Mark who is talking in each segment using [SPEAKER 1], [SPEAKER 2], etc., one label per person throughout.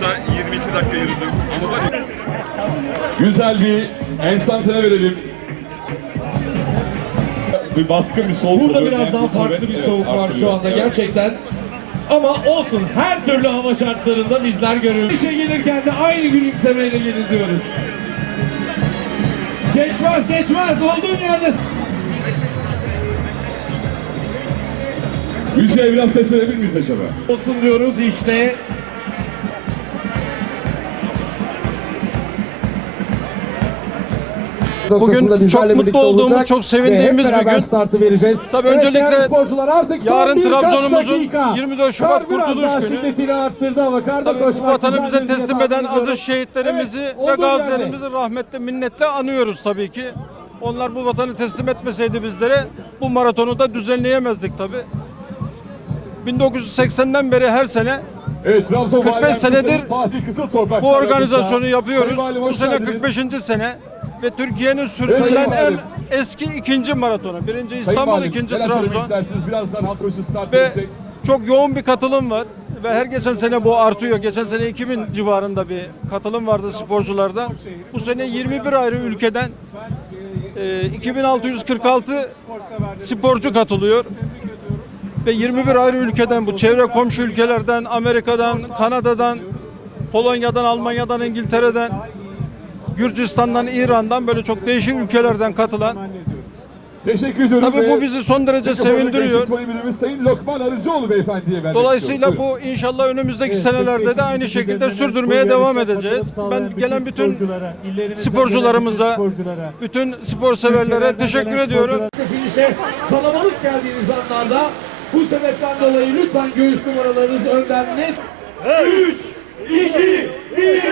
[SPEAKER 1] dolmuşa 22 dakika yürüdüm. Ama bak
[SPEAKER 2] Güzel bir enstantane verelim. Bir baskın bir soğuk
[SPEAKER 3] Burada
[SPEAKER 2] oluyor.
[SPEAKER 3] biraz daha farklı bir
[SPEAKER 2] evet,
[SPEAKER 3] soğuk var
[SPEAKER 2] artırıyor.
[SPEAKER 3] şu anda
[SPEAKER 2] Evet.
[SPEAKER 3] gerçekten. Ama olsun her türlü hava şartlarında bizler görüyoruz. İşe gelirken de aynı gülümsemeyle gelin diyoruz. Geçmez geçmez olduğun yerde.
[SPEAKER 2] Müziğe biraz ses verebilir miyiz acaba?
[SPEAKER 3] Olsun diyoruz işte.
[SPEAKER 4] Bugün çok mutlu olduğumuz, çok sevindiğimiz bir gün.
[SPEAKER 5] startı vereceğiz.
[SPEAKER 4] Tabii
[SPEAKER 5] Evet,
[SPEAKER 4] öncelikle
[SPEAKER 5] artık
[SPEAKER 4] yarın Trabzon'umuzun
[SPEAKER 5] dakika.
[SPEAKER 4] 24 Şubat Kurtuluş Günü.
[SPEAKER 5] arttırdı ama
[SPEAKER 4] Tabii bu vatanı bize teslim eden aziz şehitlerimizi
[SPEAKER 5] Evet,
[SPEAKER 4] ve gazilerimizi rahmetle minnetle anıyoruz tabii ki. Onlar bu vatanı teslim etmeseydi bizlere bu maratonu da düzenleyemezdik tabii. 1980'den beri her sene
[SPEAKER 2] Evet, Trabzon
[SPEAKER 4] 45
[SPEAKER 2] Valiler
[SPEAKER 4] senedir bu organizasyonu yapıyoruz. Bu sene
[SPEAKER 2] geldiniz.
[SPEAKER 4] 45. sene ve Türkiye'nin
[SPEAKER 2] Evet,
[SPEAKER 4] sürdürülen en eski ikinci maratonu. Birinci
[SPEAKER 2] Sayın
[SPEAKER 4] İstanbul,
[SPEAKER 2] Valim,
[SPEAKER 4] ikinci Trabzon.
[SPEAKER 2] Birazdan halk koşusu start
[SPEAKER 4] ve
[SPEAKER 2] edecek.
[SPEAKER 4] çok yoğun bir katılım var ve her geçen sene bu artıyor. Geçen sene 2000 civarında bir katılım vardı sporcularda. Bu sene 21 ayrı ülkeden e, 2646 sporcu katılıyor. Ve 21 ayrı ülkeden bu çevre komşu ülkelerden, Amerika'dan, Kanada'dan, Polonya'dan, Almanya'dan, İngiltere'den, Gürcistan'dan, İran'dan böyle çok değişik ülkelerden katılan.
[SPEAKER 2] Teşekkür ediyorum.
[SPEAKER 4] Tabii bu bizi son derece
[SPEAKER 2] Mikrofonu
[SPEAKER 4] sevindiriyor.
[SPEAKER 2] Sayın Lokman Arıcıoğlu beyefendiye vermek
[SPEAKER 4] Dolayısıyla
[SPEAKER 2] istiyorum.
[SPEAKER 4] Bu inşallah önümüzdeki senelerde de aynı şekilde sürdürmeye devam edeceğiz. Ben gelen bütün sporcularımıza, bütün spor severlere teşekkür ediyorum.
[SPEAKER 3] Finişe kalabalık geldiğiniz anlarda bu sebepten dolayı lütfen göğüs numaralarınız önden net. 3, 2, 1.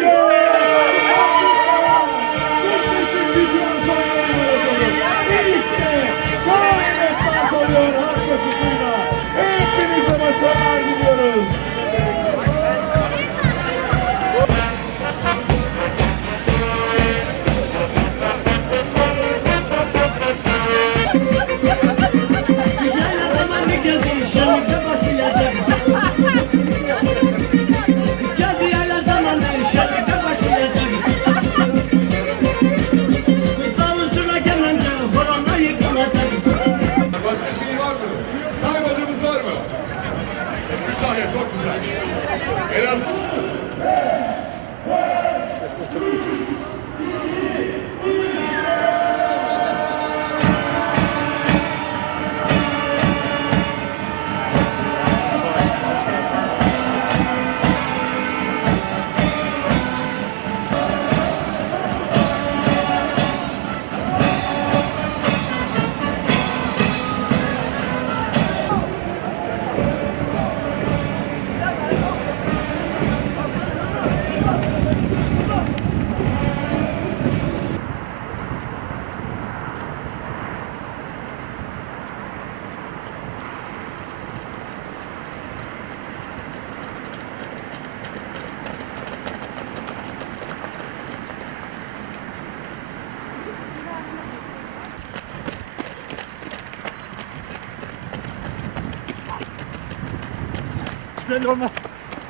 [SPEAKER 6] hiç belli olmaz.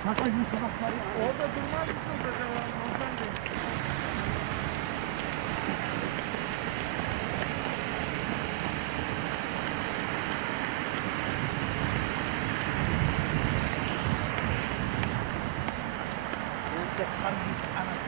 [SPEAKER 6] Sakla
[SPEAKER 2] gibi kabaklar. Orada durmaz mısınız acaba? Ozan Bey. Ben size kar gibi anasını